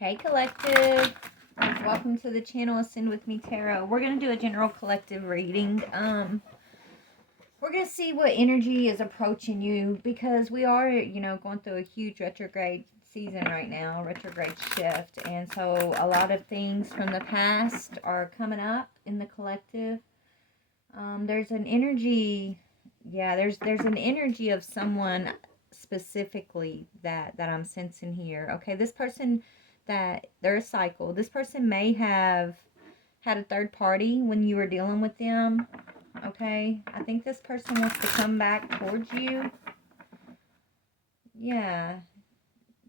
Hey collective, welcome to the channel Ascend with me Tarot. We're going to do a general collective reading. We're going to see what energy is approaching you because we are, going through a huge retrograde season right now, retrograde shift. And so a lot of things from the past are coming up in the collective. There's an energy, there's an energy of someone specifically that I'm sensing here. Okay, this person, that they're a cycle. This person may have had a third party when you were dealing with them. Okay, I think this person wants to come back towards you. Yeah,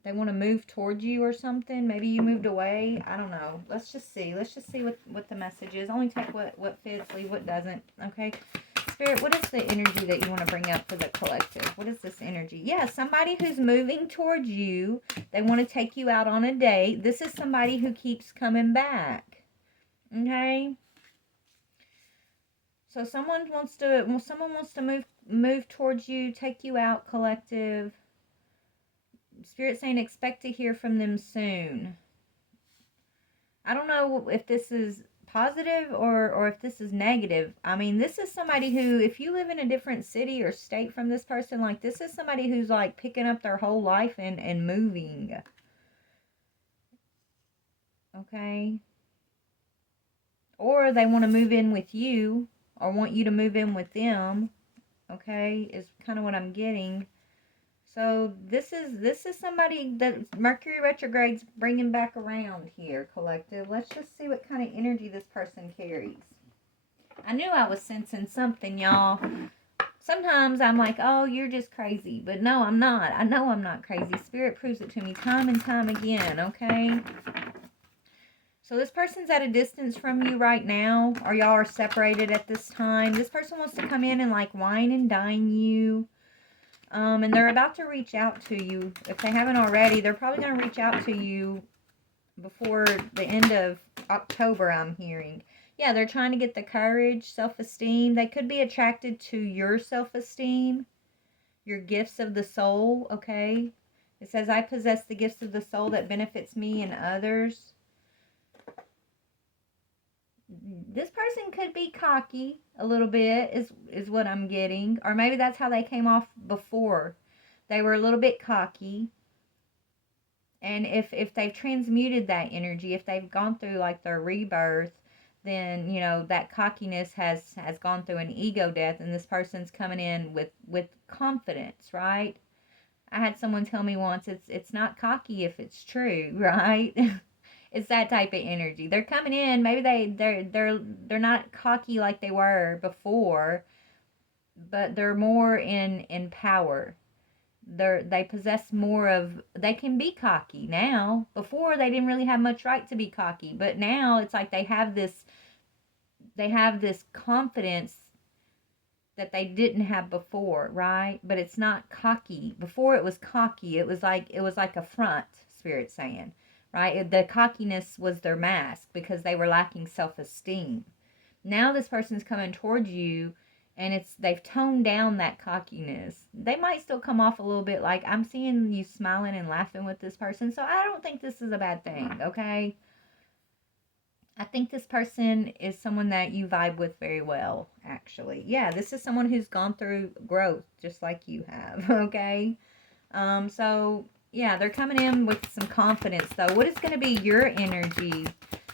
they want to move towards you or something. Maybe you moved away. I don't know. Let's just see what the message is. Only take what fits, leave what doesn't. Okay, Spirit, what is the energy that you want to bring up for the collective? What is this energy? Yeah, somebody who's moving towards you. They want to take you out on a date. This is somebody who keeps coming back. Okay? So someone wants to move towards you, take you out, collective. Spirit saying expect to hear from them soon. I don't know if this is positive or if this is negative. I mean, this is somebody who, if you live in a different city or state from this person, like this is somebody who's like picking up their whole life and moving. Okay? Or they want to move in with you or want you to move in with them. Okay? Is kind of what I'm getting. So this is somebody that Mercury retrograde's bringing back around here, collective. Let's just see what kind of energy this person carries. I knew I was sensing something, y'all. Sometimes I'm like, oh, you're just crazy. But no, I'm not. I know I'm not crazy. Spirit proves it to me time and time again, okay? So this person's at a distance from you right now, or y'all are separated at this time. This person wants to come in and like wine and dine you. And they're about to reach out to you. If they haven't already, they're probably going to reach out to you before the end of October, I'm hearing. Yeah, they're trying to get the courage, self-esteem. They could be attracted to your self-esteem, your gifts of the soul, okay? It says, I possess the gifts of the soul that benefits me and others. This person could be cocky a little bit, is what I'm getting. Or maybe that's how they came off before. They were a little bit cocky. And if they've transmuted that energy, if they've gone through like their rebirth, then, that cockiness has gone through an ego death, and this person's coming in with confidence, right? I had someone tell me once, it's not cocky if it's true, right? It's that type of energy. They're coming in, maybe they're not cocky like they were before, but they're more in power. They possess more of, they can be cocky now. Before they didn't really have much right to be cocky, but now it's like they have this confidence that they didn't have before, right? But it's not cocky. Before it was cocky. It was like a front, Spirit saying, right? The cockiness was their mask because they were lacking self-esteem. Now this person's coming towards you, and they've toned down that cockiness. They might still come off a little bit like, I'm seeing you smiling and laughing with this person, so I don't think this is a bad thing, okay? I think this person is someone that you vibe with very well, actually. Yeah, this is someone who's gone through growth just like you have, okay? So, yeah, they're coming in with some confidence, though. What is going to be your energy?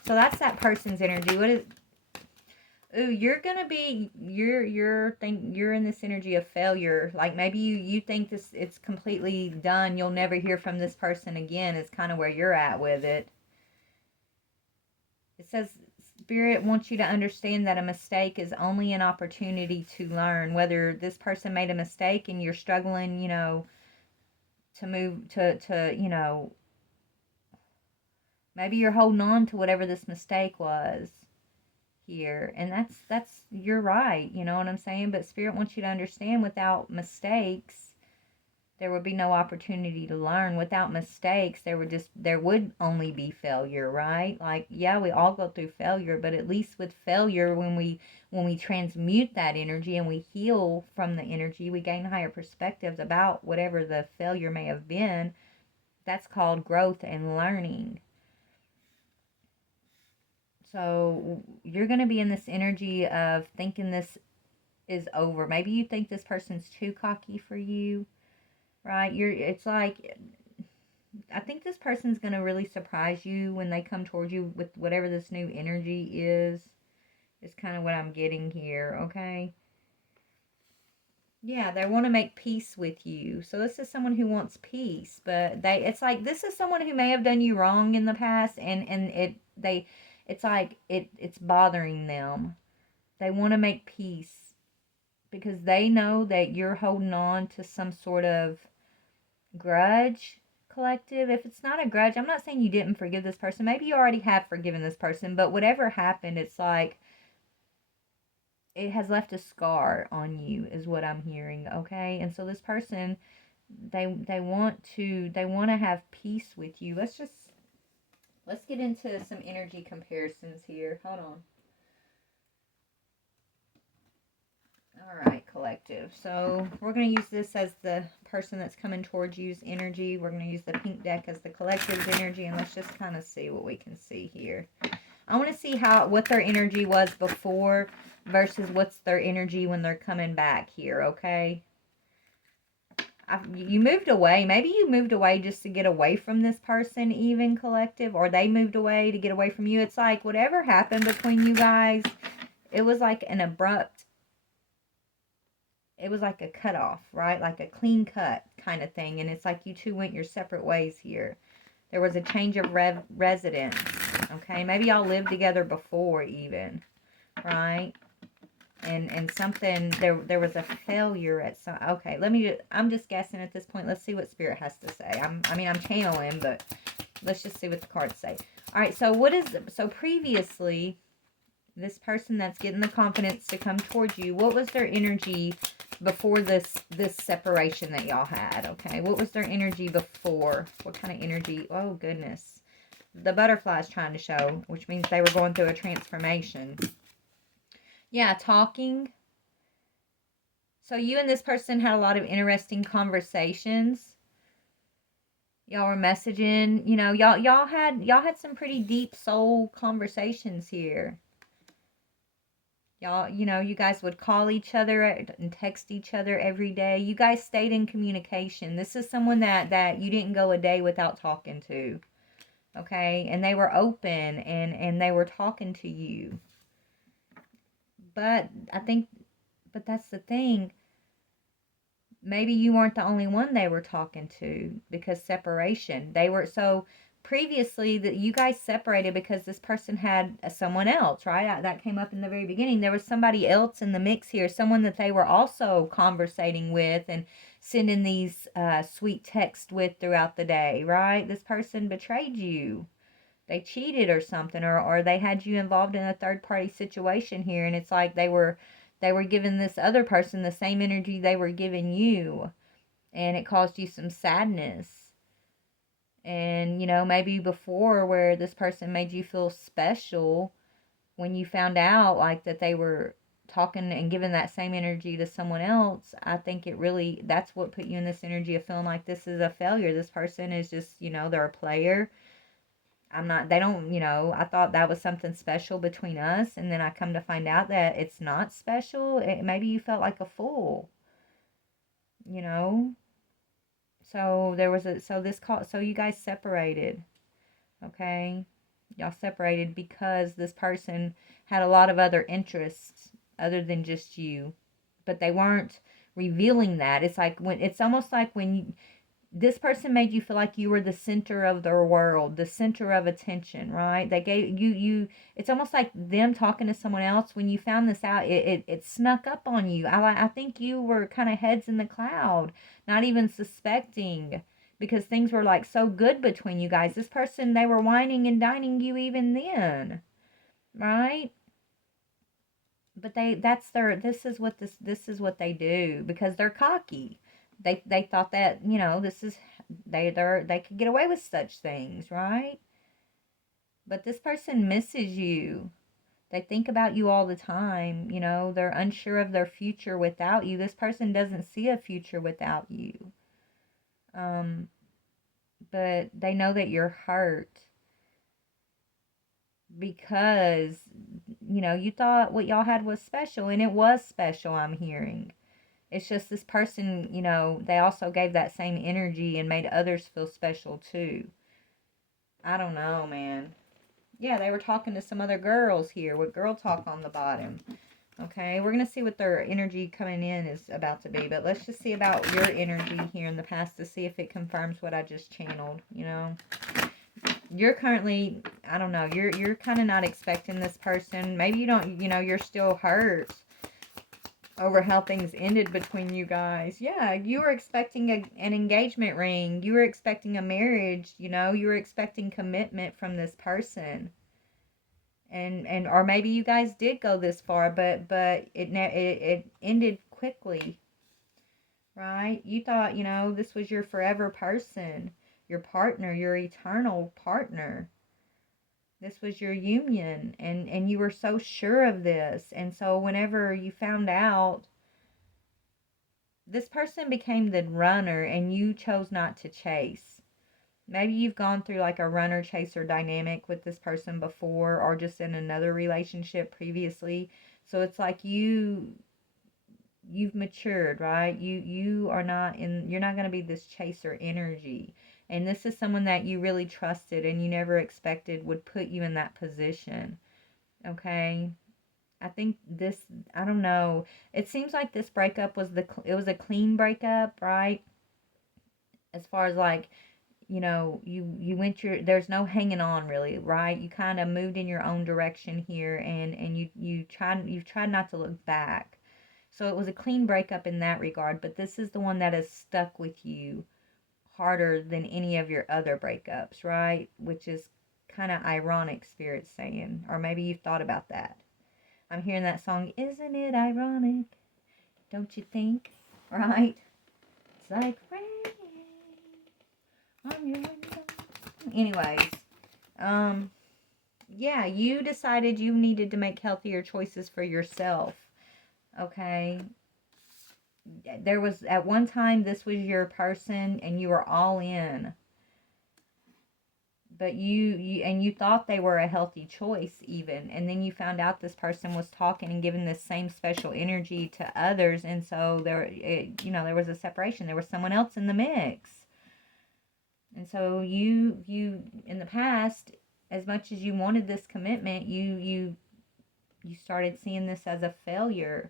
So that's that person's energy. What is... Ooh, you're going to be... You're in this energy of failure. Like, maybe you think it's completely done. You'll never hear from this person again is kind of where you're at with it. It says, Spirit wants you to understand that a mistake is only an opportunity to learn. Whether this person made a mistake and you're struggling, to move to, maybe you're holding on to whatever this mistake was here. And that's you're right, you know what I'm saying? But Spirit wants you to understand, without mistakes, there would be no opportunity to learn. Without mistakes, there would only be failure, right? Like, yeah, we all go through failure, but at least with failure, when we transmute that energy and we heal from the energy, we gain higher perspectives about whatever the failure may have been. That's called growth and learning. So you're going to be in this energy of thinking this is over. Maybe you think this person's too cocky for you, right? It's like, I think this person's going to really surprise you when they come towards you with whatever this new energy is kind of what I'm getting here, okay? Yeah, they want to make peace with you. So this is someone who wants peace, but it's like this is someone who may have done you wrong in the past, and it's like it's bothering them. They want to make peace because they know that you're holding on to some sort of grudge, collective. If it's not a grudge, I'm not saying you didn't forgive this person. Maybe you already have forgiven this person, but whatever happened, it's like it has left a scar on you is what I'm hearing, okay? And so this person, they want to have peace with you. Let's get into some energy comparisons here. Hold on. All right, collective. So we're going to use this as the person that's coming towards you's energy. We're going to use the pink deck as the collective's energy, and let's just kind of see what we can see here. I want to see what their energy was before versus what's their energy when they're coming back here, okay? You moved away. Maybe you moved away just to get away from this person, even collective, or they moved away to get away from you. It's like whatever happened between you guys, it was like an abrupt, it was like a cutoff, right? Like a clean cut kind of thing. And it's like you two went your separate ways here. There was a change of residence, okay? Maybe y'all lived together before even, right? And something, there was a failure at some, okay, I'm just guessing at this point. Let's see what Spirit has to say. I'm channeling, but let's just see what the cards say. All right, so previously, this person that's getting the confidence to come towards you, what was their energy before this separation that y'all had, okay? What was their energy before? What kind of energy? Oh, goodness. The butterfly's trying to show, which means they were going through a transformation. Yeah, talking. So you and this person had a lot of interesting conversations. Y'all were messaging, y'all had some pretty deep soul conversations here. Y'all, you guys would call each other and text each other every day. You guys stayed in communication. This is someone that you didn't go a day without talking to. Okay? And they were open and they were talking to you. But that's the thing. Maybe you weren't the only one they were talking to because separation. So previously that you guys separated because this person had someone else, right? That came up in the very beginning. There was somebody else in the mix here, someone that they were also conversating with and sending these sweet texts with throughout the day, right? This person betrayed you. They cheated or something, or they had you involved in a third party situation here, and it's like they were giving this other person the same energy they were giving you, and it caused you some sadness. And maybe before, where this person made you feel special, when you found out like that they were talking and giving that same energy to someone else, I think that's what put you in this energy of feeling like this is a failure. This person is just, they're a player. They don't, I thought that was something special between us, and then I come to find out that it's not special. Maybe you felt like a fool, you know? So so you guys separated, okay? Y'all separated because this person had a lot of other interests other than just you, but they weren't revealing that. It's almost like when this person made you feel like you were the center of their world, the center of attention, right? They gave it's almost like them talking to someone else. When you found this out, it snuck up on you. I think you were kind of heads in the cloud, not even suspecting, because things were like so good between you guys. This person, they were whining and dining you even then, right? But this is what they do because they're cocky. They thought that, they could get away with such things, right? But this person misses you. They think about you all the time, they're unsure of their future without you. This person doesn't see a future without you. But they know that you're hurt. because, you know, you thought what y'all had was special, and it was special, I'm hearing. It's just this person, you know, they also gave that same energy and made others feel special too. I don't know, man. Yeah, they were talking to some other girls here with girl talk on the bottom. Okay, we're going to see what their energy coming in is about to be. But let's just see about your energy here in the past to see if it confirms what I just channeled, you know. You're currently, I don't know, you're kind of not expecting this person. Maybe you don't, you know, you're still hurt over how things ended between you guys. Yeah, you were expecting an engagement ring. You were expecting a marriage, you know. You were expecting commitment from this person. And or maybe you guys did go this far, but it ended quickly, right? You thought, you know, this was your forever person, your partner, your eternal partner. This was your union, and you were so sure of this. And so whenever you found out, this person became the runner and you chose not to chase. Maybe you've gone through like a runner chaser dynamic with this person before, or just in another relationship previously. So it's like you've matured, right? You are not in, you're not going to be this chaser energy. And this is someone that you really trusted and you never expected would put you in that position. Okay? I think this, I don't know. It seems like this breakup was it was a clean breakup, right? As far as like, you know, you went your, there's no hanging on really, right? You kind of moved in your own direction here, and you've tried not to look back. So it was a clean breakup in that regard, but this is the one that has stuck with you harder than any of your other breakups, right? Which is kind of ironic, Spirit saying, or maybe you've thought about that. I'm hearing that song, isn't it ironic? Don't you think? Right? It's like rain on your window. Anyways, um, yeah, you decided you needed to make healthier choices for yourself. Okay. There was, at one time, this was your person and you were all in. But you thought they were a healthy choice even, and then you found out this person was talking and giving this same special energy to others, and so you know, there was a separation. There was someone else in the mix. And so you in the past, as much as you wanted this commitment, you started seeing this as a failure,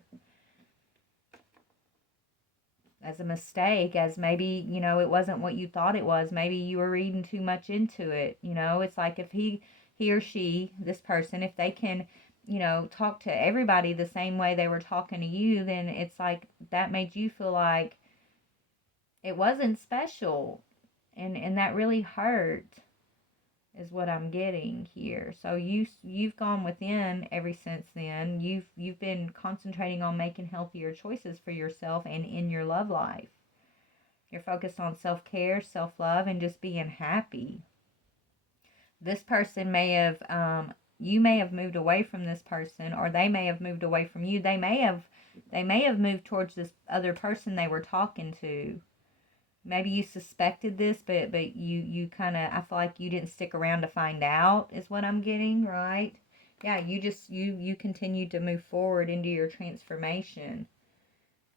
as a mistake, as maybe, you know, it wasn't what you thought it was. Maybe you were reading too much into it. You know, it's like if he or she, this person, if they can, you know, talk to everybody the same way they were talking to you, then it's like that made you feel like it wasn't special, and that really hurt, is what I'm getting here. So you've gone within ever since then. You've been concentrating on making healthier choices for yourself and in your love life. You're focused on self-care, self-love, and just being happy. This person may have you may have moved away from this person, or they may have moved away from you. They may have moved towards this other person they were talking to. Maybe you suspected this, but you kind of, I feel like you didn't stick around to find out, is what I'm getting, right? Yeah, you continued to move forward into your transformation,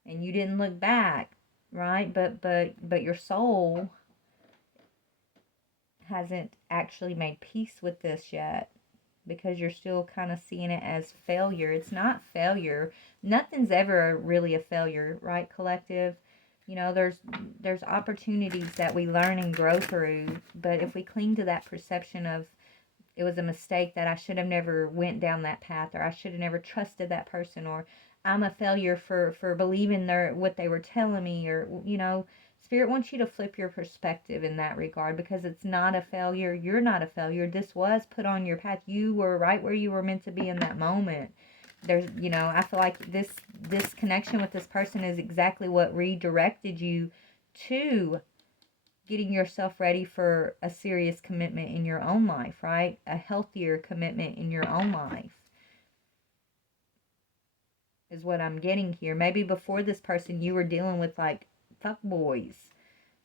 and you didn't look back, right? But your soul hasn't actually made peace with this yet, because you're still kind of seeing it as failure. It's not failure. Nothing's ever really a failure, right, collective? You know, there's opportunities that we learn and grow through, but if we cling to that perception of it was a mistake, that I should have never went down that path, or I should have never trusted that person, or I'm a failure for believing what they were telling me, or, you know, Spirit wants you to flip your perspective in that regard, because it's not a failure. You're not a failure. This was put on your path. You were right where you were meant to be in that moment. There's, you know, I feel like this connection with this person is exactly what redirected you to getting yourself ready for a serious commitment in your own life, right? A healthier commitment in your own life is what I'm getting here. Maybe before this person you were dealing with like fuck boys,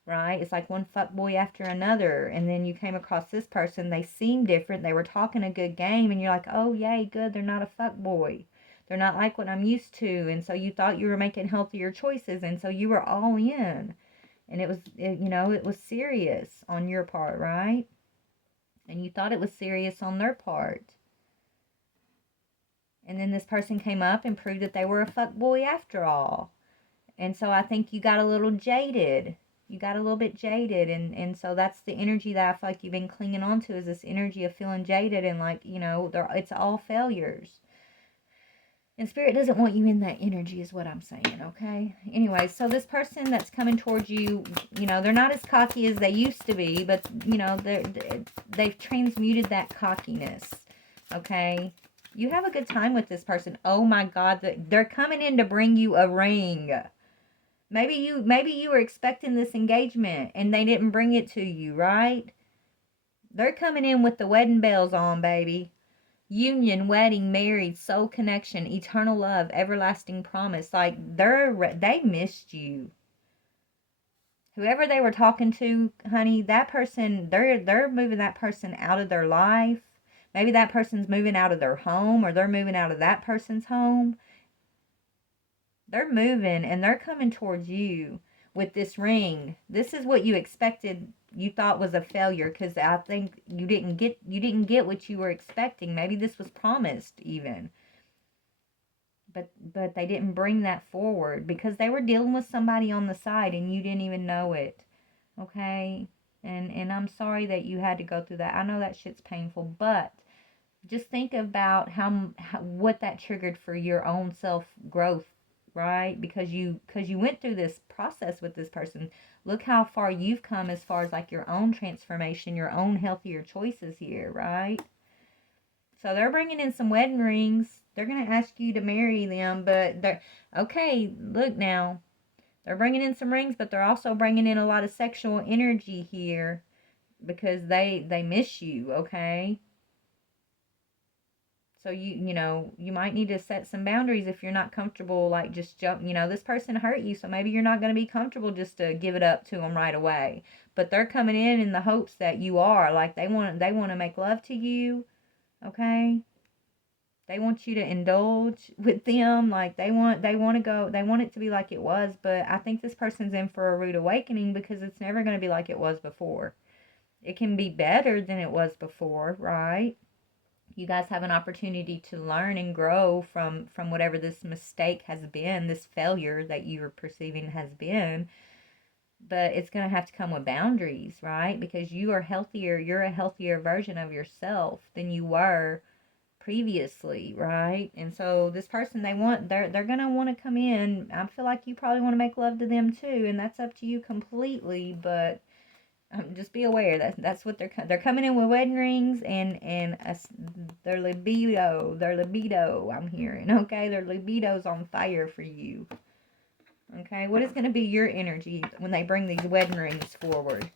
right? It's like one fuck boy after another. And then you came across this person, they seem different, they were talking a good game, and you're like, oh, yay, good, they're not a fuck boy. They're not like what I'm used to. And so you thought you were making healthier choices, and so you were all in. And it was serious on your part, right? And you thought it was serious on their part. And then this person came up and proved that they were a fuck boy after all. And so I think you got a little jaded. You got a little bit jaded. And so that's the energy that I feel like you've been clinging on to, is this energy of feeling jaded and like, it's all failures. And Spirit doesn't want you in that energy is what I'm saying, okay? Anyway, so this person that's coming towards you, they're not as cocky as they used to be, but, they've transmuted that cockiness, okay? You have a good time with this person. Oh my God, they're coming in to bring you a ring. Maybe you were expecting this engagement and they didn't bring it to you, right? They're coming in with the wedding bells on, baby. Union, wedding, married, soul connection, eternal love, everlasting promise. Like they missed you. Whoever they were talking to, honey, that person, they're moving that person out of their life. Maybe that person's moving out of their home, or they're moving out of that person's home. They're moving and they're coming towards you with this ring. This is what you expected, you thought was a failure, because I think you didn't get what you were expecting. Maybe this was promised even. But they didn't bring that forward because they were dealing with somebody on the side and you didn't even know it. Okay? And I'm sorry that you had to go through that. I know that shit's painful, but just think about how what that triggered for your own self growth, right? Because you went through this process with this person. Look how far you've come as far as like your own transformation, your own healthier choices here, right? So they're bringing in some wedding rings. They're going to ask you to marry them, but they're okay. Look now, they're bringing in some rings, but they're also bringing in a lot of sexual energy here because they miss you, okay? So you might need to set some boundaries if you're not comfortable, like just jump, this person hurt you, so maybe you're not going to be comfortable just to give it up to them right away. But they're coming in the hopes that you are, like they want to make love to you, okay? They want you to indulge with them, like they want it to be like it was, but I think this person's in for a rude awakening because it's never going to be like it was before. It can be better than it was before, right? You guys have an opportunity to learn and grow from whatever this mistake has been, this failure that you're perceiving has been. But it's going to have to come with boundaries, right? Because you're a healthier version of yourself than you were previously, right? And so this person, they're going to want to come in. I feel like you probably want to make love to them too, and that's up to you completely, but just be aware that that's what they're coming in with wedding rings and their libido. I'm hearing, okay, their libido's on fire for you. Okay, what is going to be your energy when they bring these wedding rings forward?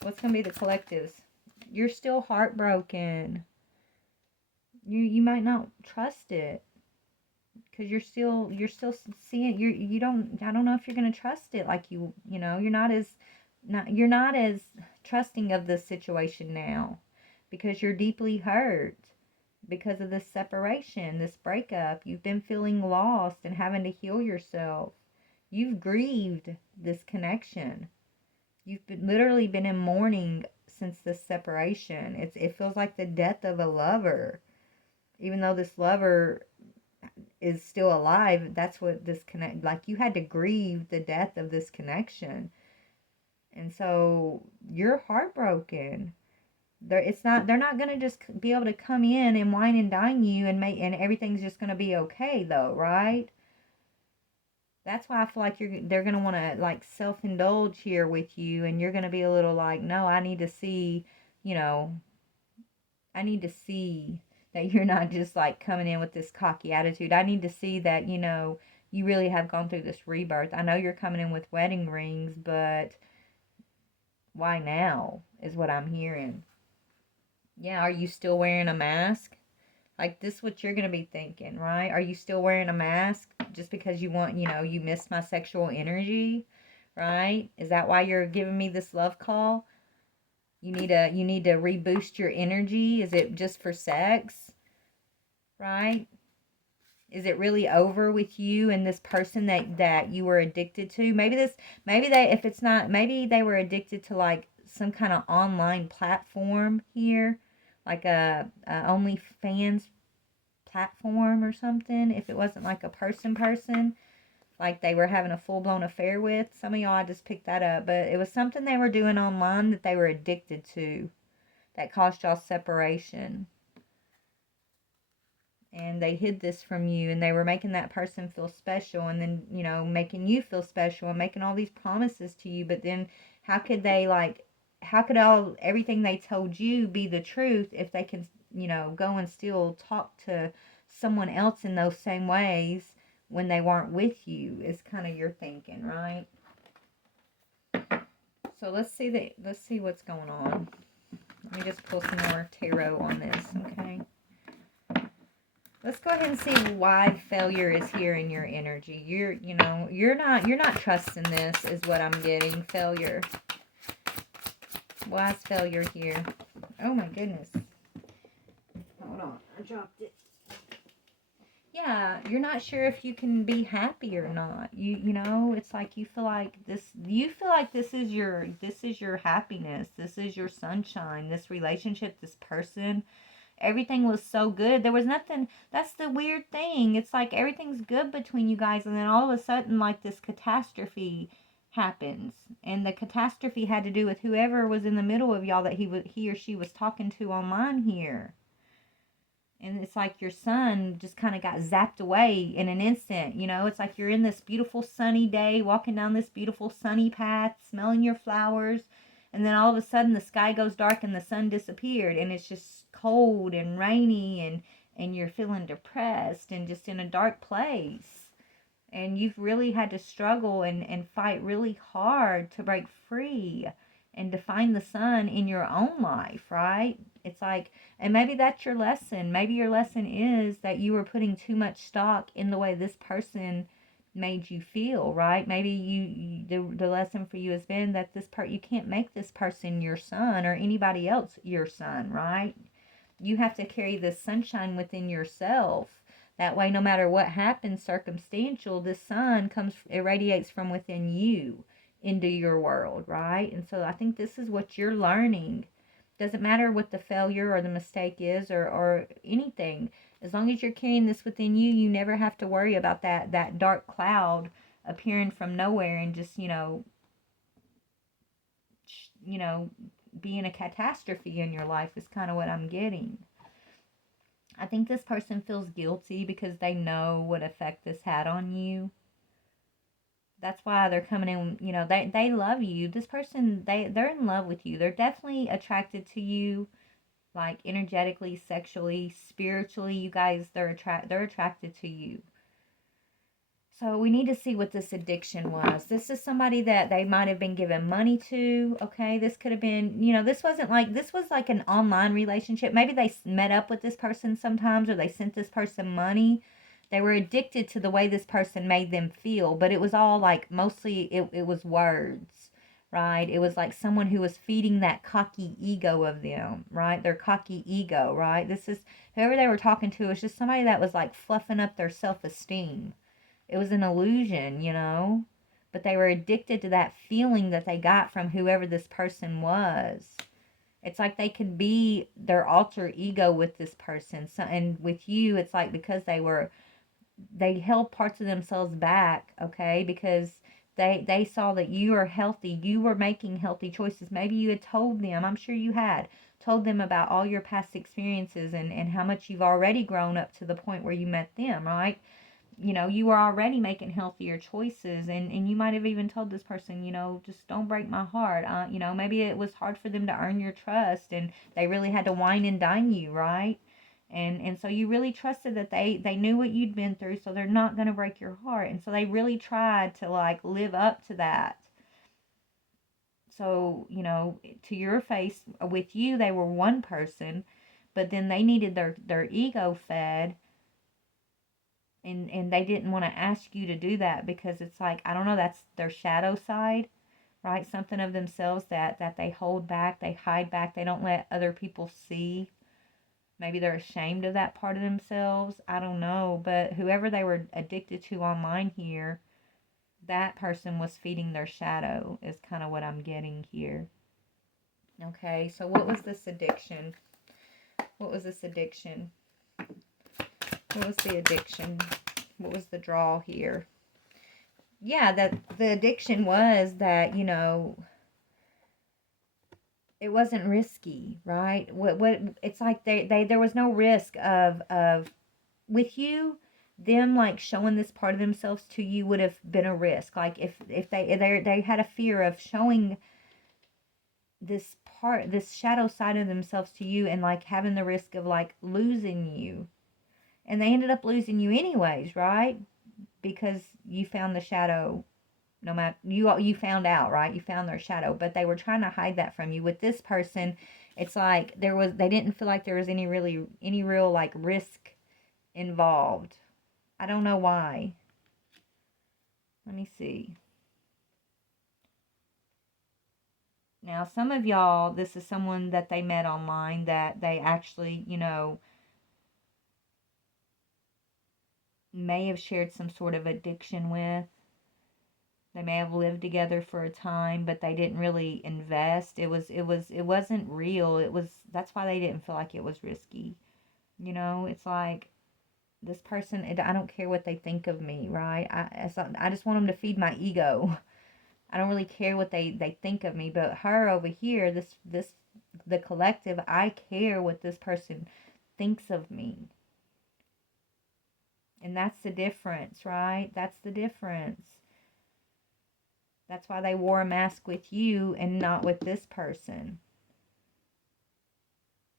What's going to be the collectives? You're still heartbroken. You might not trust it because you're still seeing you don't. I don't know if you're going to trust it like you're not as trusting of this situation now because you're deeply hurt because of this separation, this breakup. You've been feeling lost and having to heal yourself. You've grieved this connection. You've literally been in mourning since this separation. It feels like the death of a lover. Even though this lover is still alive, that's what this like you had to grieve the death of this connection. And so you're heartbroken. They're not gonna just be able to come in and wine and dine you and everything's just gonna be okay though, right? That's why I feel like they're gonna want to like self-indulge here with you, and you're gonna be a little like, no, I need to see, I need to see that you're not just like coming in with this cocky attitude. I need to see that, you really have gone through this rebirth. I know you're coming in with wedding rings, but why now is what I'm hearing. Yeah, are you still wearing a mask? Like, this is what you're going to be thinking, right? Are you still wearing a mask just because you want, you missed my sexual energy, right? Is that why you're giving me this love call? You need to reboost your energy. Is it just for sex? Right? Is it really over with you and this person that you were addicted to? Maybe they, if it's not, maybe they were addicted to like some kind of online platform here, like a OnlyFans platform or something. If it wasn't like a person, like they were having a full blown affair with. Some of y'all, I just picked that up, but it was something they were doing online that they were addicted to that caused y'all separation. And they hid this from you, and they were making that person feel special, and then, making you feel special and making all these promises to you. But then how could they, like, how could everything they told you be the truth if they can, go and still talk to someone else in those same ways when they weren't with you, is kind of your thinking, right? So let's see what's going on. Let me just pull some more tarot on this, okay? Let's go ahead and see why failure is here in your energy. You're not trusting this, is what I'm getting. Failure. Why is failure here? Oh my goodness. Hold on, I dropped it. Yeah, you're not sure if you can be happy or not. It's like you feel like this is your happiness. This is your sunshine. This relationship, this person, everything was so good. There was nothing. That's the weird thing. It's like everything's good between you guys, and then all of a sudden, like, this catastrophe happens. And the catastrophe had to do with whoever was in the middle of y'all that he or she was talking to online here. And it's like your sun just kind of got zapped away in an instant. It's like you're in this beautiful sunny day, walking down this beautiful sunny path, smelling your flowers, and then all of a sudden the sky goes dark and the sun disappeared, and it's just cold and rainy, and you're feeling depressed and just in a dark place. And you've really had to struggle and fight really hard to break free and to find the sun in your own life, right? It's like, and maybe that's your lesson. Maybe your lesson is that you were putting too much stock in the way this person made you feel, right? Maybe the lesson for you has been that you can't make this person your son or anybody else your son, right? You have to carry this sunshine within yourself. That way, no matter what happens circumstantial, this sun irradiates from within you into your world, right? And so I think this is what you're learning. Doesn't matter what the failure or the mistake is, or anything. As long as you're carrying this within you, you never have to worry about that dark cloud appearing from nowhere and just, being a catastrophe in your life, is kind of what I'm getting. I think this person feels guilty because they know what effect this had on you. That's why they're coming in. They love you. This person, they're in love with you. They're definitely attracted to you, like energetically, sexually, spiritually. You guys, they're attracted to you. So we need to see what this addiction was. This is somebody that they might have been giving money to. Okay, this could have been, this was like an online relationship. Maybe they met up with this person sometimes, or they sent this person money. They were addicted to the way this person made them feel, but it was all like, mostly it was words, right? It was like someone who was feeding that cocky ego of them, right? Their cocky ego, right? This is, whoever they were talking to was just somebody that was like fluffing up their self-esteem. It was an illusion. But they were addicted to that feeling that they got from whoever this person was. It's like they could be their alter ego with this person. So, and with you, it's like because they held parts of themselves back, okay? Because they saw that you are healthy. You were making healthy choices. Maybe you had told them, I'm sure you had, told them about all your past experiences and how much you've already grown up to the point where you met them, right? You were already making healthier choices, and you might have even told this person, just don't break my heart. Maybe it was hard for them to earn your trust, and they really had to wine and dine you, right? And so you really trusted that they knew what you'd been through, so they're not going to break your heart. And so they really tried to, like, live up to that. So, to your face, with you, they were one person, but then they needed their ego fed, And they didn't want to ask you to do that because it's like, I don't know, that's their shadow side, right? Something of themselves that they hold back, they hide back, they don't let other people see. Maybe they're ashamed of that part of themselves. I don't know. But whoever they were addicted to online here, that person was feeding their shadow, is kind of what I'm getting here. Okay, so what was this addiction? What was this addiction? What was the addiction? What was the draw here? Yeah, that the addiction was that, it wasn't risky, right? What it's like they there was no risk of with you, them like showing this part of themselves to you would have been a risk. Like if they had a fear of showing this shadow side of themselves to you, and like having the risk of like losing you. And they ended up losing you anyways, right? Because you found the shadow. No matter, you found out, right? You found their shadow, but they were trying to hide that from you. With this person, it's like they didn't feel like there was any real like risk involved. I don't know why. Let me see. Now, some of y'all, this is someone that they met online that they actually, may have shared some sort of addiction with. They may have lived together for a time, but they didn't really invest. It wasn't real. That's why they didn't feel like it was risky. It's like this person, I don't care what they think of me, right? I just want them to feed my ego. I don't really care what they think of me, but her over here, the collective, I care what this person thinks of me. And that's the difference, right? That's the difference. That's why they wore a mask with you and not with this person.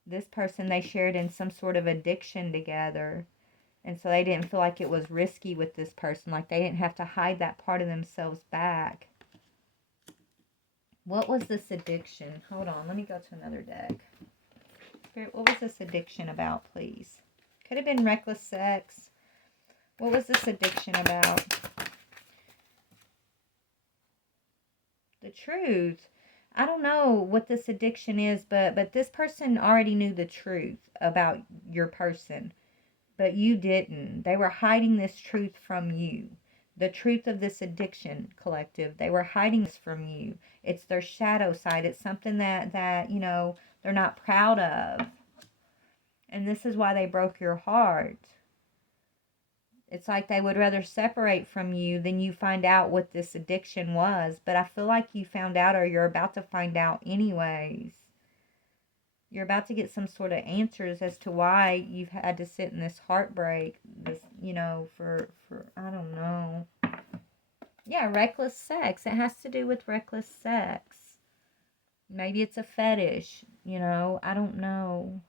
This person, they shared in some sort of addiction together. And so they didn't feel like it was risky with this person. Like they didn't have to hide that part of themselves back. What was this addiction? Hold on, let me go to another deck. Spirit, what was this addiction about, please? Could have been reckless sex. What was this addiction about? The truth. I don't know what this addiction is, but this person already knew the truth about your person, but you didn't. They were hiding this truth from you. The truth of this addiction collective. They were hiding this from you. It's their shadow side. It's something that they're not proud of. And this is why they broke your heart. It's like they would rather separate from you than you find out what this addiction was. But I feel like you found out, or you're about to find out anyways. You're about to get some sort of answers as to why you've had to sit in this heartbreak, this, for I don't know. Yeah, reckless sex. It has to do with reckless sex. Maybe it's a fetish, I don't know.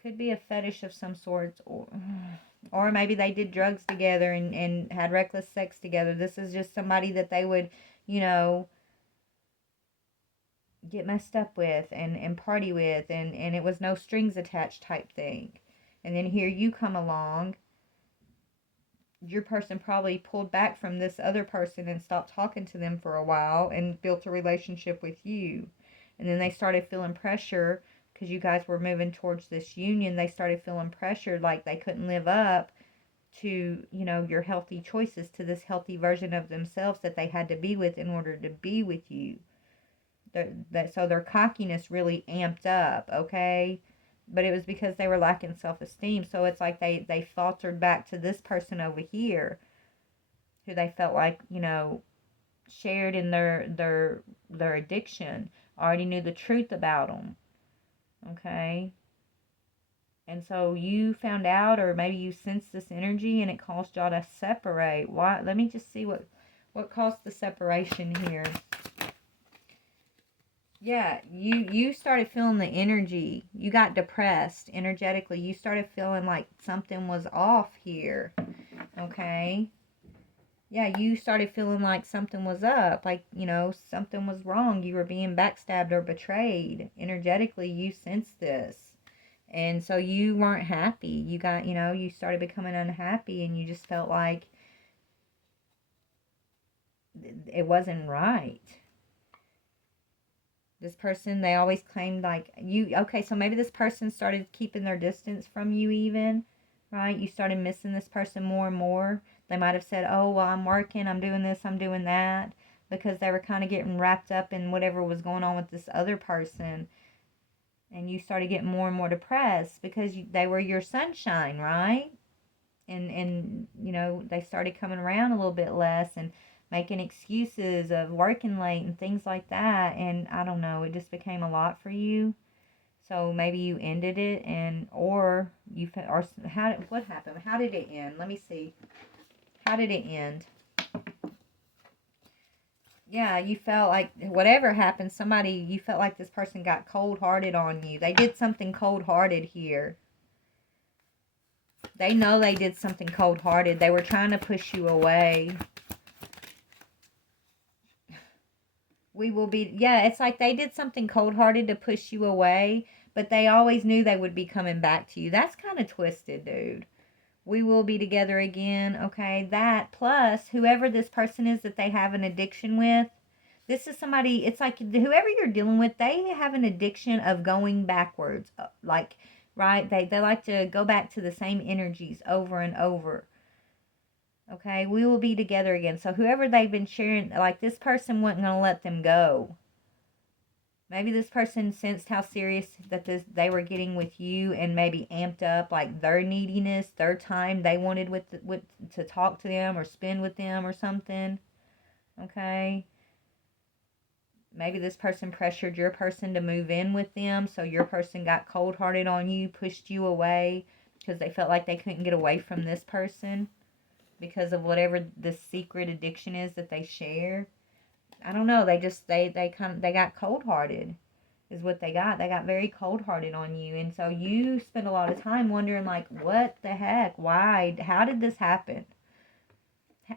Could be a fetish of some sort, or maybe they did drugs together and had reckless sex together. This is just somebody that they would, get messed up with and party with, and it was no strings attached type thing. And then here you come along. Your person probably pulled back from this other person and stopped talking to them for a while and built a relationship with you. And then they started feeling pressure because you guys were moving towards this union. They started feeling pressured like they couldn't live up to, your healthy choices, to this healthy version of themselves that they had to be with in order to be with you. So their cockiness really amped up, okay? But it was because they were lacking self-esteem. So it's like they faltered back to this person over here who they felt like, shared in their addiction, already knew the truth about them, okay? And so you found out, or maybe you sensed this energy and it caused y'all to separate. Why? Let me just see what caused the separation here. Yeah, you started feeling the energy. You got depressed energetically. You started feeling like something was off here. Okay? Yeah, you started feeling like something was up. Like, something was wrong. You were being backstabbed or betrayed. Energetically, you sensed this. And so you weren't happy. You got, you started becoming unhappy, and you just felt like it wasn't right. This person, they always claimed like you, okay, so maybe this person started keeping their distance from you even, right? You started missing this person more and more. They might have said, oh, well, I'm working, I'm doing this, I'm doing that, because they were kind of getting wrapped up in whatever was going on with this other person. And you started getting more and more depressed because they were your sunshine, right? And they started coming around a little bit less and making excuses of working late and things like that. And I don't know, it just became a lot for you. So maybe you ended it, and or what happened? How did it end? Let me see. How did it end? Yeah, you felt like whatever happened, you felt like this person got cold hearted on you. They did something cold hearted here. They know they did something cold hearted. They were trying to push you away. It's like they did something cold hearted to push you away, but they always knew they would be coming back to you. That's kind of twisted, dude. We will be together again, okay? That plus whoever this person is that they have an addiction with, this is somebody, it's like whoever you're dealing with, they have an addiction of going backwards. Like, right? They like to go back to the same energies over and over. Okay, we will be together again. So whoever they've been sharing, like this person wasn't going to let them go. Maybe this person sensed how serious they were getting with you, and maybe amped up like their neediness, their time they wanted with to talk to them or spend with them or something. Okay? Maybe this person pressured your person to move in with them, so your person got cold-hearted on you, pushed you away because they felt like they couldn't get away from this person because of whatever this secret addiction is that they share. I don't know. They got cold hearted, is what they got. They got very cold hearted on you, and so you spend a lot of time wondering like, what the heck? Why? How did this happen?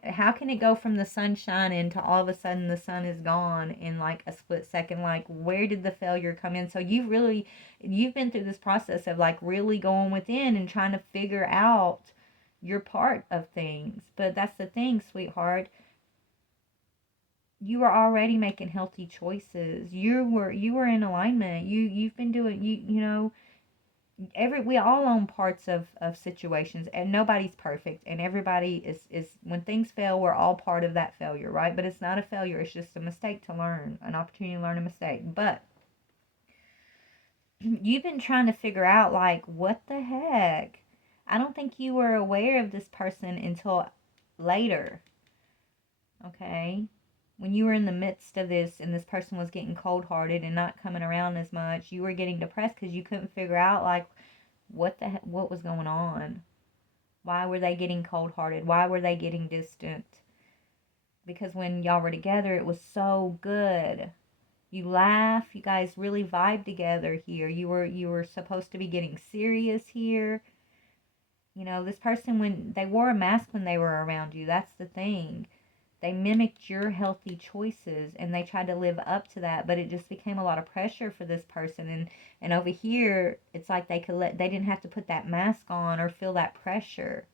How can it go from the sun shining to all of a sudden the sun is gone in like a split second? Like, where did the failure come in? So you've been through this process of like really going within and trying to figure out your part of things. But that's the thing, sweetheart, you were already making healthy choices. You were in alignment. You've been doing, we all own parts of situations, and nobody's perfect, and everybody is when things fail, we're all part of that failure, right? But it's not a failure, it's just a mistake to learn, an opportunity to learn a mistake. But you've been trying to figure out like, what the heck? I don't think you were aware of this person until later. Okay, when you were in the midst of this and this person was getting cold hearted and not coming around as much, you were getting depressed because you couldn't figure out like what was going on. Why were they getting cold hearted? Why were they getting distant? Because when y'all were together, it was so good. You laugh, you guys really vibe together here. You were supposed to be getting serious here. This person, when they wore a mask when they were around you, that's the thing. They mimicked your healthy choices and they tried to live up to that, but it just became a lot of pressure for this person. And over here, it's like they didn't have to put that mask on or feel that pressure.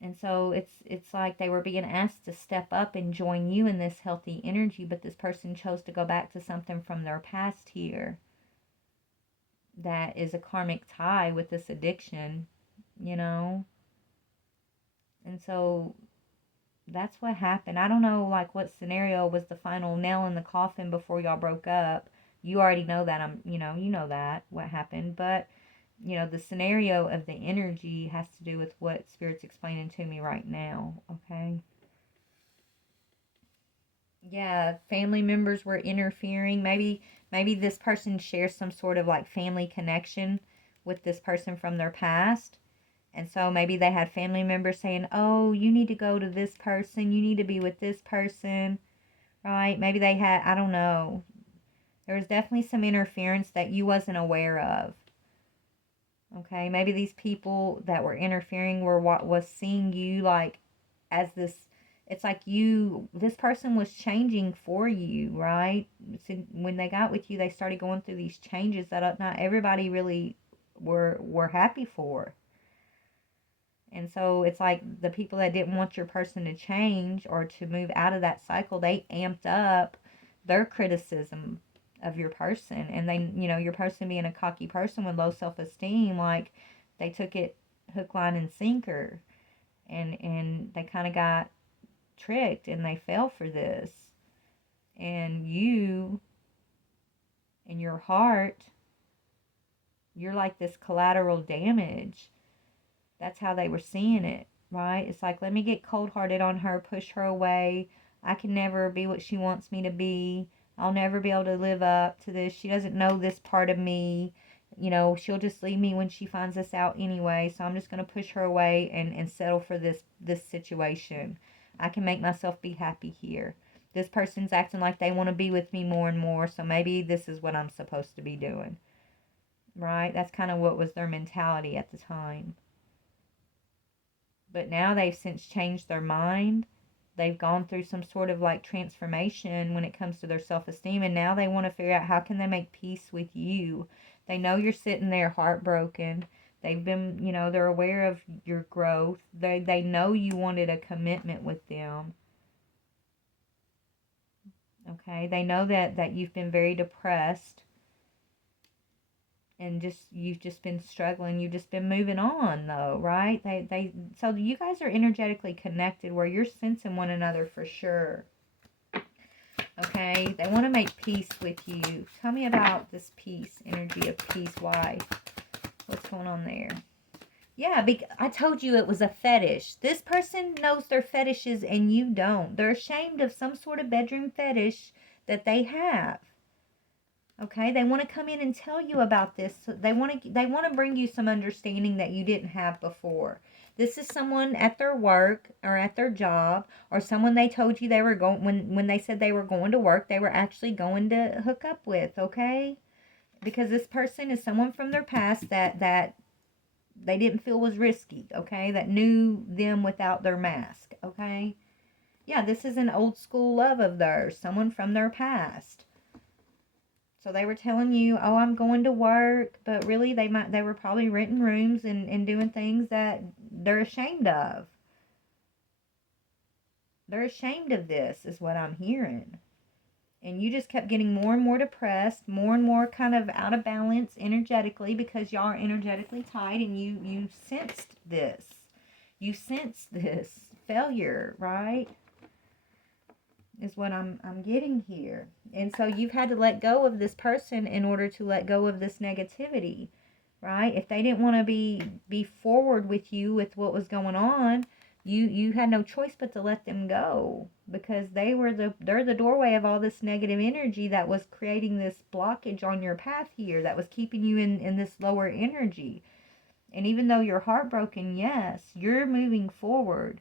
And so it's like they were being asked to step up and join you in this healthy energy, but this person chose to go back to something from their past here that is a karmic tie with this addiction, you know? And so that's what happened. I don't know like what scenario was the final nail in the coffin before y'all broke up. You already know that. You know that what happened, but the scenario of the energy has to do with what Spirit's explaining to me right now, okay? Yeah, family members were interfering. Maybe this person shares some sort of like family connection with this person from their past. And so maybe they had family members saying, "Oh, you need to go to this person. You need to be with this person." Right? Maybe they had, I don't know. There was definitely some interference that you wasn't aware of. Okay? Maybe these people that were interfering were what was seeing you like as this, It's like this person was changing for you, right? So when they got with you, they started going through these changes that not everybody really were happy for. And so it's like the people that didn't want your person to change or to move out of that cycle, they amped up their criticism of your person. And they, your person being a cocky person with low self-esteem, like they took it hook, line, and sinker. And they kind of got tricked and they fell for this. And you, in your heart, you're like this collateral damage. That's how they were seeing it, right? It's like, let me get cold-hearted on her, push her away. I can never be what she wants me to be. I'll never be able to live up to this. She doesn't know this part of me. She'll just leave me when she finds this out anyway. So I'm just going to push her away and settle for this situation. I can make myself be happy here. This person's acting like they want to be with me more and more. So maybe this is what I'm supposed to be doing, right? That's kind of what was their mentality at the time. But now they've since changed their mind. They've gone through some sort of like transformation when it comes to their self-esteem, and now they want to figure out how can they make peace with you. They know you're sitting there heartbroken. They've been, they're aware of your growth. They know you wanted a commitment with them. Okay? They know that you've been very depressed and you've just been struggling. You've just been moving on though, right? So you guys are energetically connected where you're sensing one another for sure. Okay, they want to make peace with you. Tell me about this peace, energy of peace. Why? What's going on there? Yeah, I told you it was a fetish. This person knows their fetishes and you don't. They're ashamed of some sort of bedroom fetish that they have. Okay, they want to come in and tell you about this. They want to bring you some understanding that you didn't have before. This is someone at their work or at their job, or someone they told you they were going when they said they were going to work, they were actually going to hook up with, okay? Because this person is someone from their past that they didn't feel was risky, okay? That knew them without their mask, okay? Yeah, this is an old school love of theirs, someone from their past. So they were telling you, oh, I'm going to work, but really they were probably renting rooms and doing things that they're ashamed of. They're ashamed of this, is what I'm hearing. And you just kept getting more and more depressed, more and more kind of out of balance energetically, because y'all are energetically tied, and you sensed this. You sensed this failure, right? Is what I'm getting here. And so you've had to let go of this person in order to let go of this negativity, right? If they didn't want to be forward with you with what was going on, you had no choice but to let them go, because they're the doorway of all this negative energy that was creating this blockage on your path here, that was keeping you in this lower energy. And even though you're heartbroken, yes, you're moving forward.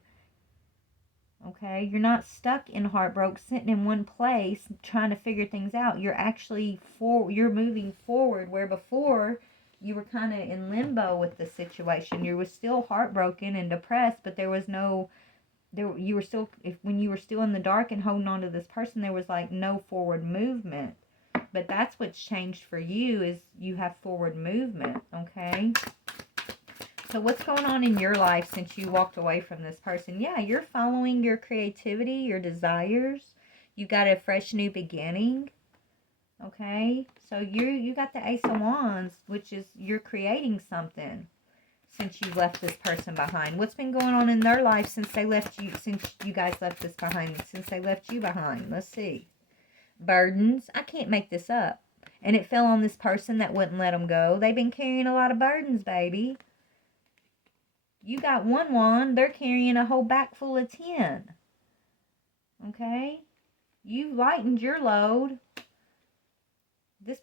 Okay, you're not stuck in heartbreak, sitting in one place trying to figure things out. You're moving forward, where before you were kind of in limbo with the situation. You were still heartbroken and depressed, but there was no you were still, when you were still in the dark and holding on to this person, there was like no forward movement. But that's what's changed for you, is you have forward movement, okay? So what's going on in your life since you walked away from this person? Yeah, you're following your creativity, your desires. You got a fresh new beginning. Okay? So you got the Ace of Wands, which is you're creating something since you left this person behind. What's been going on in their life since you guys left this behind, since they left you behind? Let's see. Burdens. I can't make this up. And it fell on this person that wouldn't let them go. They've been carrying a lot of burdens, baby. You got one wand, they're carrying a whole back full of 10. Okay? You lightened your load. This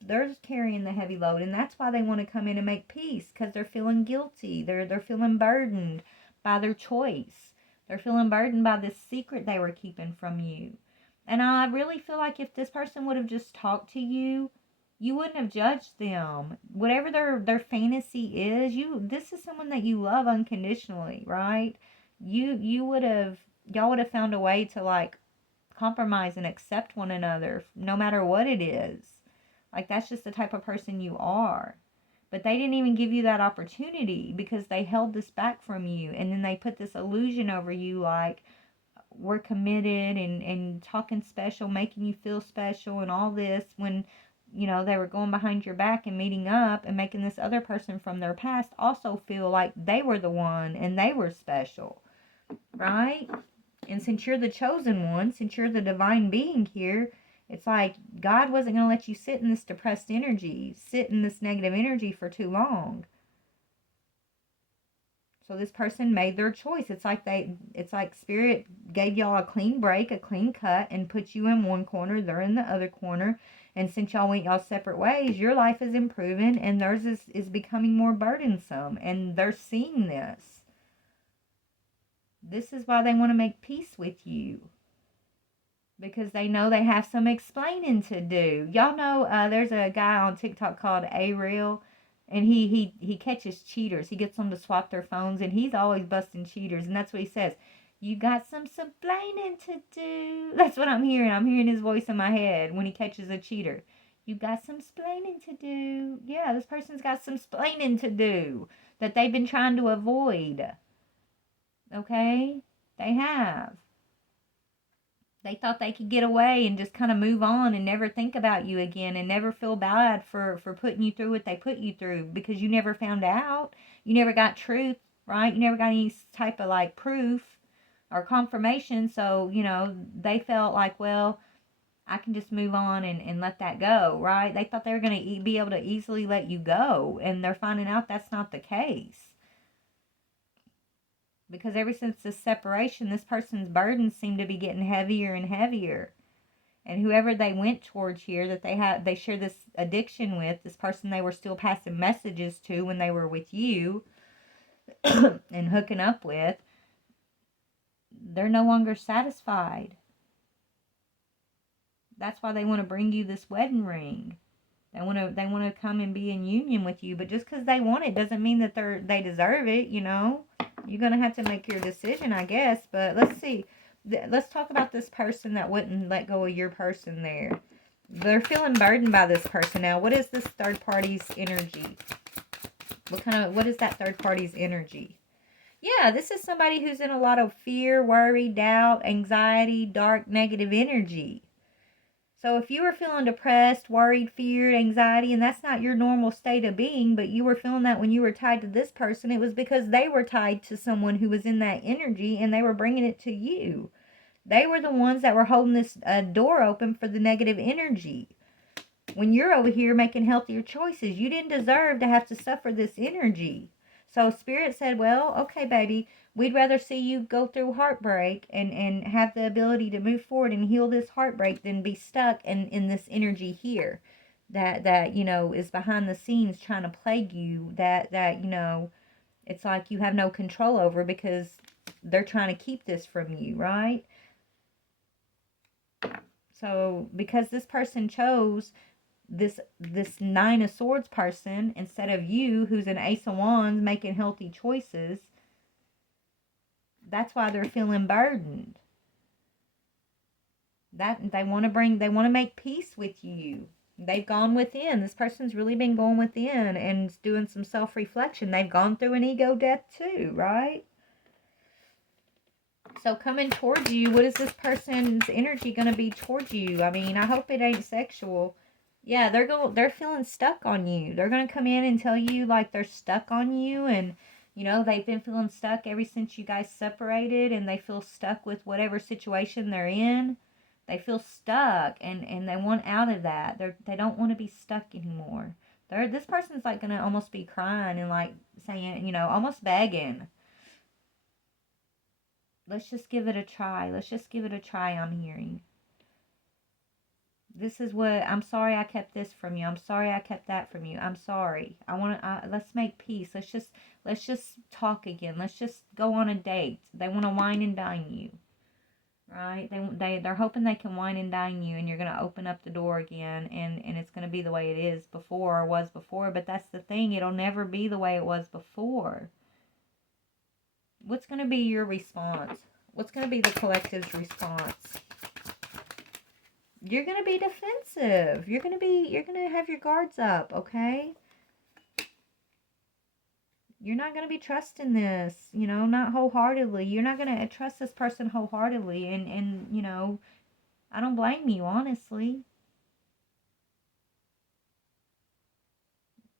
they're carrying the heavy load, and that's why they want to come in and make peace, because they're feeling guilty. They're feeling burdened by their choice. They're feeling burdened by this secret they were keeping from you. And I really feel like if this person would have just talked to you, you wouldn't have judged them. Whatever their fantasy is, this is someone that you love unconditionally, right? You would have y'all would have found a way to like compromise and accept one another no matter what it is. Like, that's just the type of person you are. But they didn't even give you that opportunity because they held this back from you. And then they put this illusion over you like, we're committed and talking special, making you feel special and all this, when, you know, they were going behind your back and meeting up and making this other person from their past also feel like they were the one and they were special, right? And since you're the chosen one, since you're the divine being here, it's like God wasn't going to let you sit in this depressed energy, sit in this negative energy for too long. So this person made their choice. It's like Spirit gave y'all a clean break, a clean cut, and put you in one corner, they're in the other corner. And since y'all went y'all separate ways, your life is improving and theirs is becoming more burdensome. And they're seeing this. This is why they want to make peace with you. Because they know they have some explaining to do. Y'all know there's a guy on TikTok called Ariel, and he catches cheaters. He gets them to swap their phones, and he's always busting cheaters. And that's what he says. You got some splaining to do. That's what I'm hearing. I'm hearing his voice in my head when he catches a cheater. You got some splaining to do. Yeah, this person's got some splaining to do that they've been trying to avoid. Okay? They have. They thought they could get away and just kind of move on and never think about you again and never feel bad for putting you through what they put you through, because you never found out. You never got truth, right? You never got any type of like proof or confirmation. So, you know, they felt like, well, I can just move on and let that go, right? They thought they were going to be able to easily let you go. And they're finding out that's not the case. Because ever since this separation, this person's burdens seem to be getting heavier and heavier. And whoever they went towards here that they share this addiction with, this person they were still passing messages to when they were with you and hooking up with, they're no longer satisfied. That's why they want to bring you this wedding ring. They want to come and be in union with you, but just because they want it doesn't mean that they deserve it, you know? You're going to have to make your decision, I guess. But let's see. Let's talk about this person that wouldn't let go of your person there. They're feeling burdened by this person. Now, what is this third party's energy? What is that third party's energy? Yeah, this is somebody who's in a lot of fear, worry, doubt, anxiety, dark, negative energy. So if you were feeling depressed, worried, feared, anxiety, and that's not your normal state of being, but you were feeling that when you were tied to this person, it was because they were tied to someone who was in that energy and they were bringing it to you. They were the ones that were holding this door open for the negative energy. When you're over here making healthier choices, you didn't deserve to have to suffer this energy. So Spirit said, well, okay, baby, we'd rather see you go through heartbreak and have the ability to move forward and heal this heartbreak than be stuck in this energy here that you know is behind the scenes trying to plague you, that you know it's like you have no control over because they're trying to keep this from you, right? So because this person chose this Nine of Swords person instead of you, who's an Ace of Wands making healthy choices, that's why they're feeling burdened. That they want to make peace with you. They've gone within. This person's really been going within and doing some self-reflection. They've gone through an ego death too, right? So coming towards you, what is this person's energy going to be towards you? I mean, I hope it ain't sexual. Yeah, they're feeling stuck on you. They're going to come in and tell you like they're stuck on you, and you know, they've been feeling stuck ever since you guys separated, and they feel stuck with whatever situation they're in. They feel stuck and they want out of that. They don't want to be stuck anymore. This person's like going to almost be crying and like saying, you know, almost begging. Let's just give it a try. Let's just give it a try, I'm hearing. This is what, I'm sorry I kept this from you. I'm sorry I kept that from you. I'm sorry. Let's make peace. Let's just talk again. Let's just go on a date. They want to wine and dine you. Right? They're hoping they can wine and dine you, and you're going to open up the door again, and it's going to be the way it is before, or was before. But that's the thing. It'll never be the way it was before. What's going to be your response? What's going to be the collective's response? You're going to be defensive. You're going to have your guards up, okay? You're not going to be trusting this, not wholeheartedly. You're not going to trust this person wholeheartedly. And I don't blame you, honestly.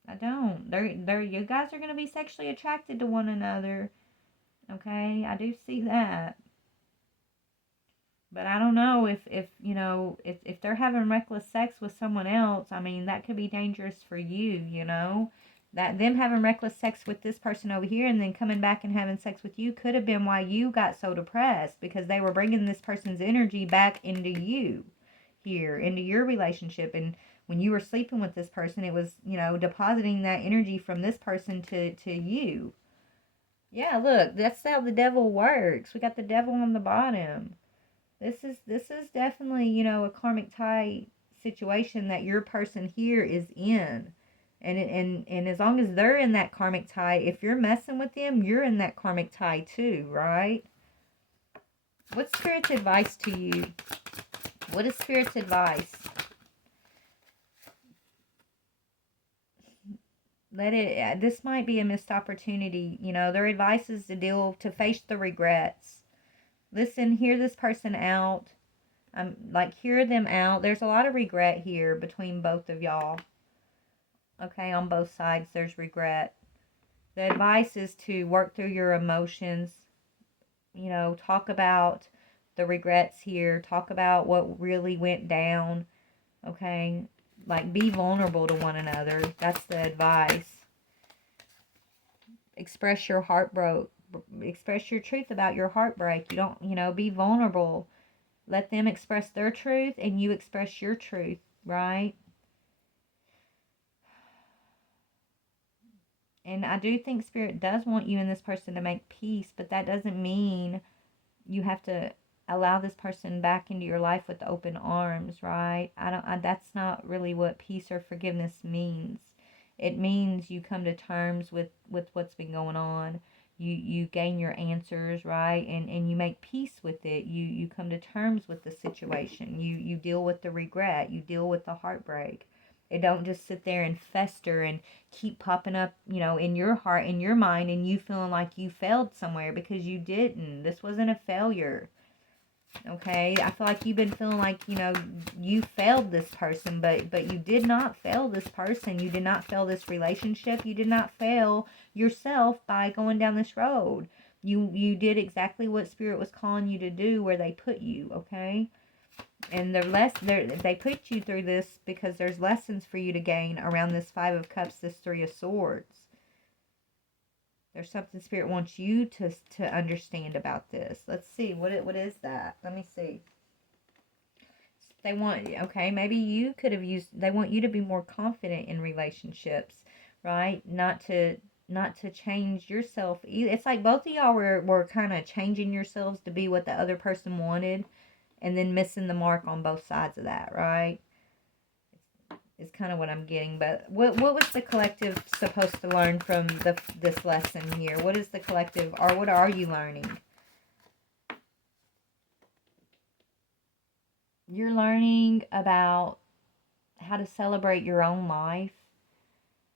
I don't. You guys are going to be sexually attracted to one another. Okay? I do see that. But I don't know if they're having reckless sex with someone else, I mean, that could be dangerous for you, That them having reckless sex with this person over here and then coming back and having sex with you could have been why you got so depressed, because they were bringing this person's energy back into you here, into your relationship. And when you were sleeping with this person, it was, depositing that energy from this person to you. Yeah, look, that's how the devil works. We got the devil on the bottom. This is definitely, a karmic tie situation that your person here is in. And as long as they're in that karmic tie, if you're messing with them, you're in that karmic tie too, right? What's Spirit's advice to you? What is Spirit's advice? This might be a missed opportunity. Their advice is to face the regrets. Listen, hear this person out. Hear them out. There's a lot of regret here between both of y'all. Okay, on both sides, there's regret. The advice is to work through your emotions. Talk about the regrets here. Talk about what really went down. Okay, be vulnerable to one another. That's the advice. Express your heartbreak. Express your truth about your heartbreak. You don't, be vulnerable. Let them express their truth and you express your truth, right? And I do think Spirit does want you and this person to make peace, but that doesn't mean you have to allow this person back into your life with open arms, right? That's not really what peace or forgiveness means. It means you come to terms with what's been going on. You gain your answers, right? And you make peace with it. You come to terms with the situation. You deal with the regret. You deal with the heartbreak. It don't just sit there and fester and keep popping up, in your heart, in your mind, and you feeling like you failed somewhere, because you didn't. This wasn't a failure. Okay, I feel like you've been feeling like, you failed this person, but you did not fail this person. You did not fail this relationship. You did not fail yourself by going down this road. You did exactly what Spirit was calling you to do, where they put you, okay? And they put you through this because there's lessons for you to gain around this Five of Cups, this Three of Swords. There's something Spirit wants you to understand about this. Let's see. What is that? Let me see. They want, okay, maybe you could have they want you to be more confident in relationships, right? Not to change yourself. It's like both of y'all were kind of changing yourselves to be what the other person wanted, and then missing the mark on both sides of that, right? Is kind of what I'm getting. But what was the collective supposed to learn from this lesson here? What is the collective, or what are you learning? You're learning about how to celebrate your own life.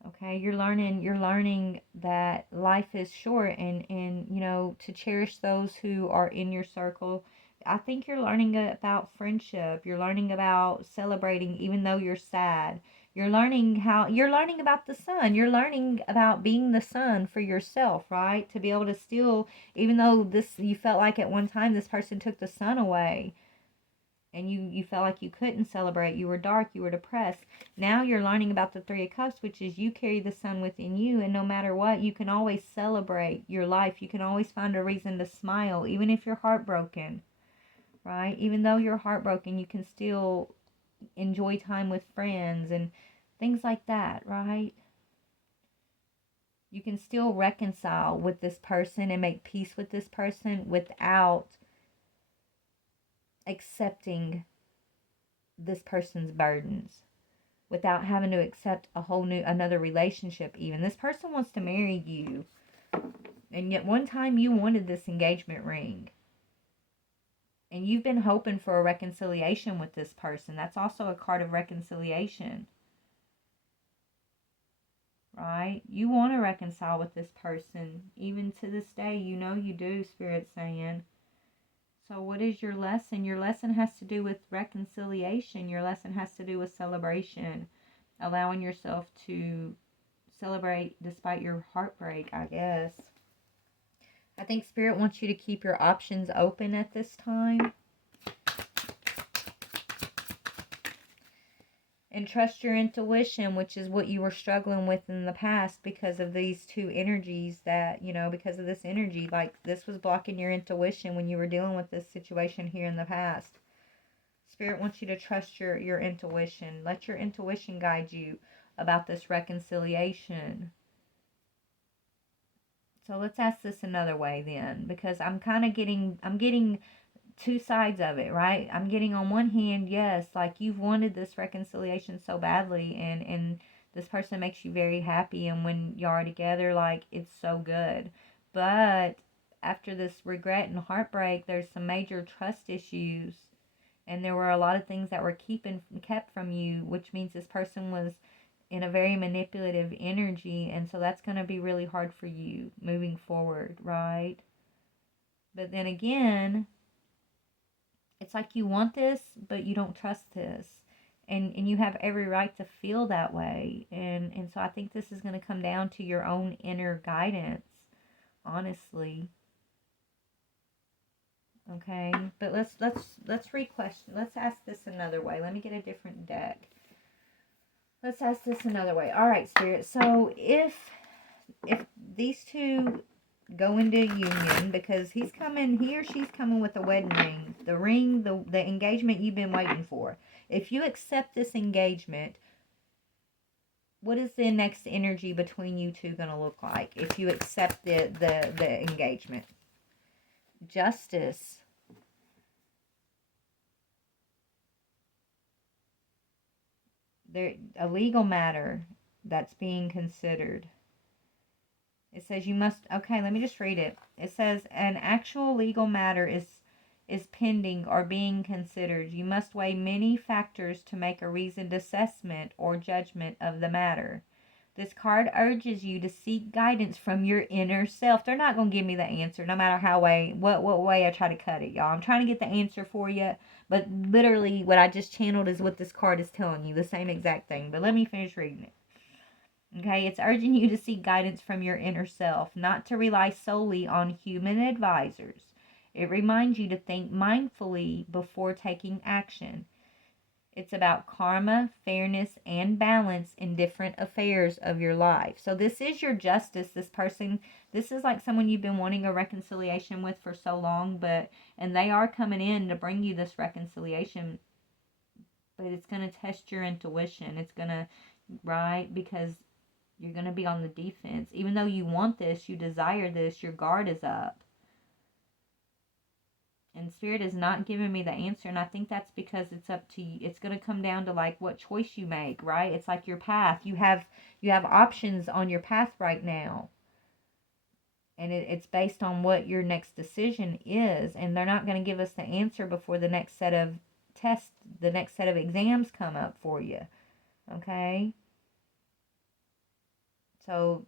Okay, you're learning that life is short, and to cherish those who are in your circle. I think you're learning about friendship. You're learning about celebrating even though you're sad. You're learning about the sun. You're learning about being the sun for yourself, right? To be able to still, even though you felt like at one time this person took the sun away, and you felt like you couldn't celebrate, you were dark, you were depressed. Now you're learning about the Three of Cups, which is you carry the sun within you, and no matter what, you can always celebrate your life. You can always find a reason to smile, even if you're heartbroken, right? Even though you're heartbroken, you can still enjoy time with friends and things like that, right? You can still reconcile with this person and make peace with this person without accepting this person's burdens, without having to accept another relationship. Even this person wants to marry you, and yet one time you wanted this engagement ring. And you've been hoping for a reconciliation with this person. That's also a card of reconciliation, right? You want to reconcile with this person. Even to this day, you know you do, Spirit's saying. So what is your lesson? Your lesson has to do with reconciliation. Your lesson has to do with celebration. Allowing yourself to celebrate despite your heartbreak, I guess. I think Spirit wants you to keep your options open at this time. And trust your intuition, which is what you were struggling with in the past because of these two energies that, because of this energy. Like, this was blocking your intuition when you were dealing with this situation here in the past. Spirit wants you to trust your intuition. Let your intuition guide you about this reconciliation. So let's ask this another way then, because I'm getting two sides of it, right? I'm getting on one hand, yes, like you've wanted this reconciliation so badly, and this person makes you very happy, and when you are together, like, it's so good. But after this regret and heartbreak, there's some major trust issues, and there were a lot of things that were kept from you, which means this person was in a very manipulative energy, and so that's going to be really hard for you moving forward, right? But then again, it's like you want this, but you don't trust this. And you have every right to feel that way. And so I think this is going to come down to your own inner guidance, honestly. Okay, but let's re-question. Let's ask this another way. Let me get a different deck. Let's ask this another way. All right, Spirit. So if these two go into union, because he or she's coming with a wedding ring, the engagement you've been waiting for. If you accept this engagement, what is the next energy between you two going to look like if you accept the engagement? Justice. There, a legal matter that's being considered. It says you must, okay, let me just read it. It says an actual legal matter is pending or being considered. You must weigh many factors to make a reasoned assessment or judgment of the matter. This card urges you to seek guidance from your inner self. They're not going to give me the answer no matter what way I try to cut it, y'all. I'm trying to get the answer for you, but literally what I just channeled is what this card is telling you, the same exact thing. But let me finish reading it. Okay, it's urging you to seek guidance from your inner self, not to rely solely on human advisors. It reminds you to think mindfully before taking action. It's about karma, fairness, and balance in different affairs of your life. So this is your justice. This is like someone you've been wanting a reconciliation with for so long, and they are coming in to bring you this reconciliation, but it's going to test your intuition. It's going to, right? Because you're going to be on the defense. Even though you want this, you desire this, your guard is up. And Spirit is not giving me the answer, and I think that's because it's up to you. It's going to come down to like what choice you make, right? It's like your path. You have options on your path right now. And it's based on what your next decision is, and they're not going to give us the answer before the next set of exams come up for you. Okay? So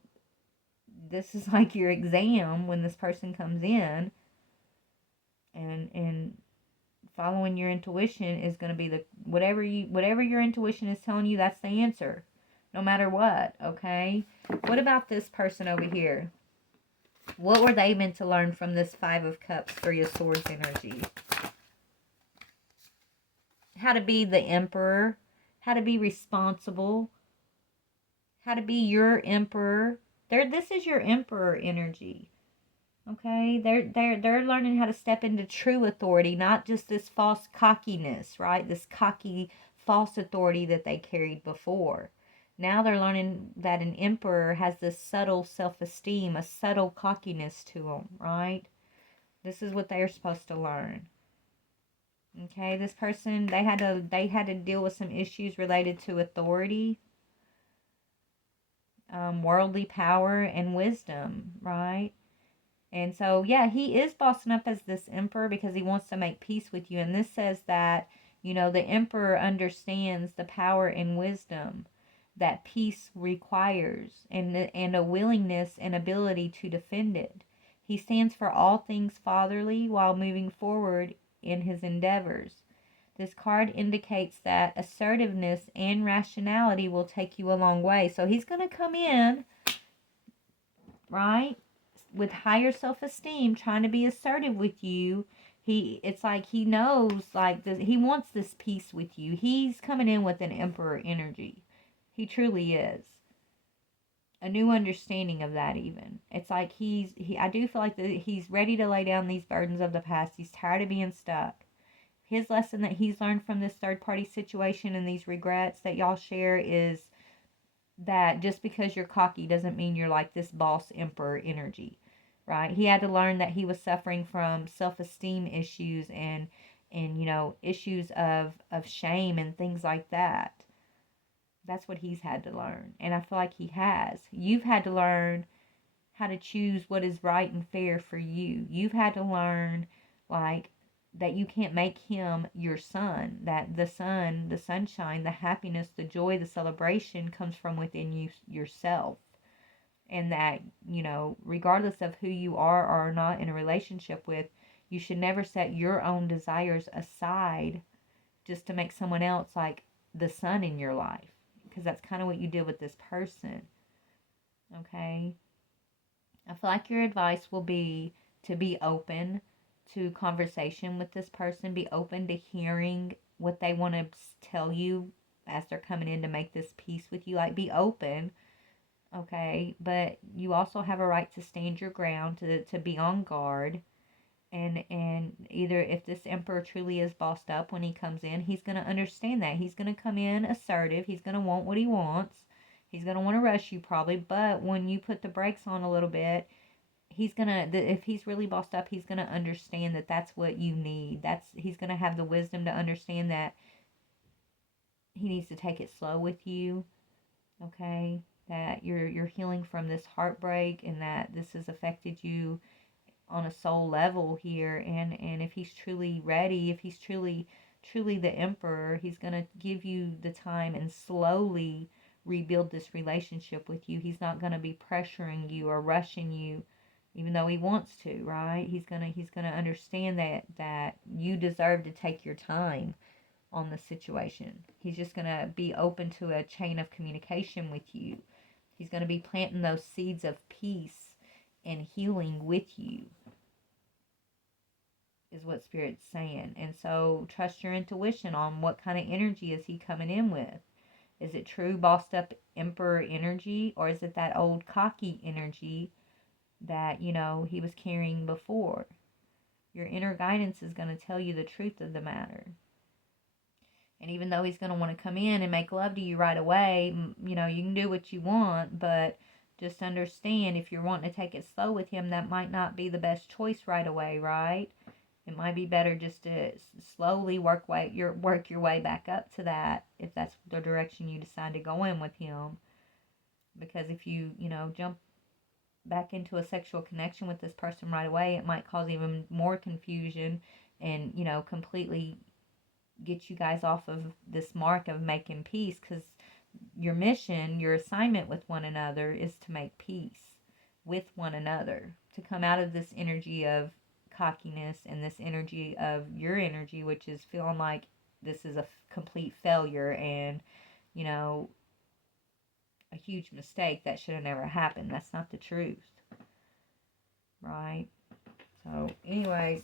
this is like your exam when this person comes in, and following your intuition is going to be whatever your intuition is telling you, that's the answer, no matter what. Okay? What about this person over here? What were they meant to learn from this Five of Cups, Three of Swords energy? How to be the emperor, how to be responsible, how to be your emperor. This is your emperor energy. Okay, they're learning how to step into true authority, not just this false cockiness, right? This cocky false authority that they carried before. Now they're learning that an emperor has this subtle self-esteem, a subtle cockiness to them, right? This is what they're supposed to learn. Okay, this person, they had to deal with some issues related to authority, worldly power, and wisdom, right? And so, yeah, he is bossing up as this emperor because he wants to make peace with you. And this says that, the emperor understands the power and wisdom that peace requires, and a willingness and ability to defend it. He stands for all things fatherly while moving forward in his endeavors. This card indicates that assertiveness and rationality will take you a long way. So he's going to come in, right, with higher self-esteem, trying to be assertive with you. It's like he knows, like, he wants this peace with you. He's coming in with an emperor energy. He truly is. A new understanding of that, even. It's like I do feel like he's ready to lay down these burdens of the past. He's tired of being stuck. His lesson that he's learned from this third party situation and these regrets that y'all share is that just because you're cocky doesn't mean you're like this boss emperor energy, right? He had to learn that he was suffering from self-esteem issues, and issues of shame and things like that. That's what he's had to learn, and I feel like he has. You've had to learn how to choose what is right and fair for you. You've had to learn, like, that you can't make him your sun, that the sun, the sunshine, the happiness, the joy, the celebration comes from within you yourself. And that, regardless of who you are or are not in a relationship with, you should never set your own desires aside just to make someone else like the sun in your life, because that's kind of what you did with this person. Okay? I feel like your advice will be to be open to conversation with this person, be open to hearing what they want to tell you as they're coming in to make this peace with you. Like, be open, okay? But you also have a right to stand your ground, to be on guard. And either, if this emperor truly is bossed up when he comes in, he's going to understand that. He's going to come in assertive. He's going to want what he wants. He's going to want to rush you probably, but when you put the brakes on a little bit, if he's really bossed up, he's gonna understand that that's what you need. He's gonna have the wisdom to understand that he needs to take it slow with you. Okay, that you're healing from this heartbreak, and that this has affected you on a soul level here. And if he's truly ready, if he's truly the emperor, he's gonna give you the time and slowly rebuild this relationship with you. He's not gonna be pressuring you or rushing you, even though he wants to, right? He's gonna understand that you deserve to take your time on the situation. He's just gonna be open to a chain of communication with you. He's gonna be planting those seeds of peace and healing with you, is what Spirit's saying. And so trust your intuition on what kind of energy is he coming in with. Is it true bossed up emperor energy, or is it that old cocky energy that, he was carrying before? Your inner guidance is going to tell you the truth of the matter. And even though he's going to want to come in and make love to you right away, you can do what you want, but just understand, if you're wanting to take it slow with him, that might not be the best choice right away, right? It might be better just to slowly work your way back up to that, if that's the direction you decide to go in with him. Because if you, jump back into a sexual connection with this person right away, it might cause even more confusion and, completely get you guys off of this mark of making peace, because your mission, your assignment with one another is to make peace with one another, to come out of this energy of cockiness and this energy of your energy, which is feeling like this is a complete failure and, a huge mistake that should have never happened. That's not the truth, right? So, anyways,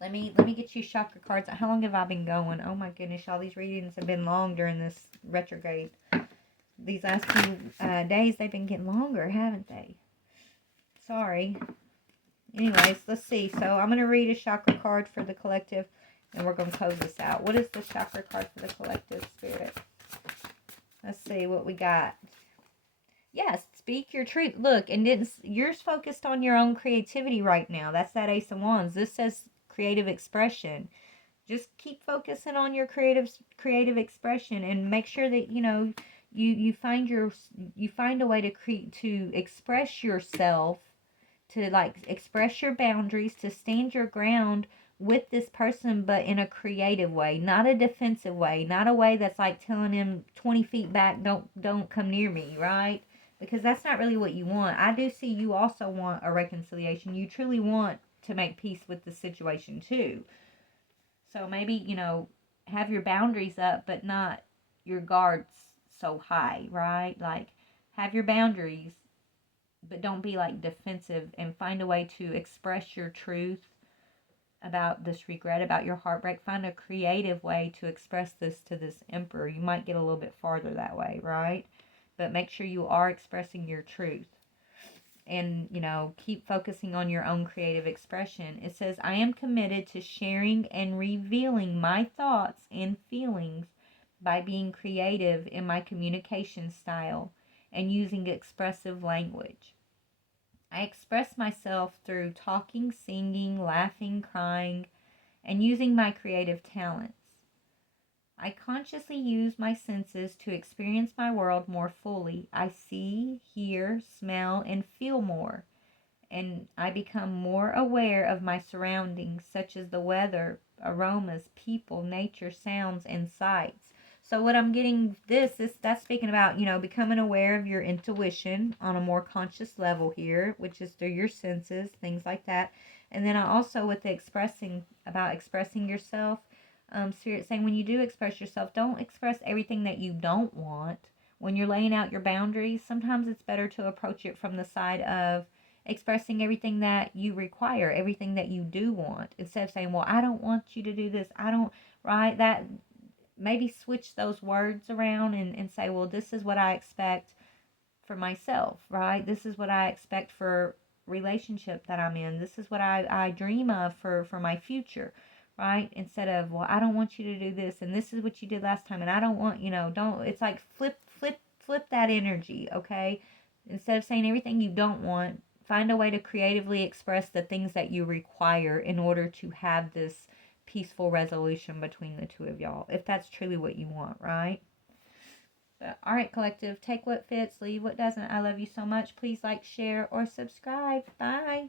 let me get you chakra cards. How long have I been going? Oh my goodness, all these readings have been long during this retrograde. These last few days, they've been getting longer, haven't they? Sorry. Anyways, let's see. So I'm going to read a chakra card for the collective, and we're going to close this out. What is the chakra card for the collective, Spirit? Let's see what we got. Yes, speak your truth. Look, and you're focused on your own creativity right now. That's that Ace of Wands. This says creative expression. Just keep focusing on your creative expression, and make sure that you find a way to express yourself to like express your boundaries, to stand your ground with this person, but in a creative way, not a defensive way, not a way that's like telling him 20 feet back, don't come near me, right? Because that's not really what you want. I do see you also want a reconciliation. You truly want to make peace with the situation too. So maybe, have your boundaries up, but not your guards so high, right? Like, have your boundaries, but don't be like defensive, and find a way to express your truth about this regret, about your heartbreak. Find a creative way to express this to this emperor. You might get a little bit farther that way, right? But make sure you are expressing your truth. And, keep focusing on your own creative expression. It says, I am committed to sharing and revealing my thoughts and feelings by being creative in my communication style and using expressive language. I express myself through talking, singing, laughing, crying, and using my creative talents. I consciously use my senses to experience my world more fully. I see, hear, smell, and feel more, and I become more aware of my surroundings, such as the weather, aromas, people, nature, sounds, and sights. So what I'm getting this is that's speaking about, becoming aware of your intuition on a more conscious level here, which is through your senses, things like that. And then I also with the expressing yourself, Spirit saying when you do express yourself, don't express everything that you don't want. When you're laying out your boundaries, sometimes it's better to approach it from the side of expressing everything that you require, everything that you do want, instead of saying, well, I don't want you to do this. I don't, right? That maybe switch those words around and say, well, this is what I expect for myself, right? This is what I expect for relationship that I'm in. This is what I dream of for my future, right? Instead of, well, I don't want you to do this, and this is what you did last time, and I don't want, don't, it's like flip that energy, okay? Instead of saying everything you don't want, find a way to creatively express the things that you require in order to have this peaceful resolution between the two of y'all, if that's truly what you want, right? But, all right, collective, take what fits, leave what doesn't. I love you so much. Please like, share, or subscribe. Bye.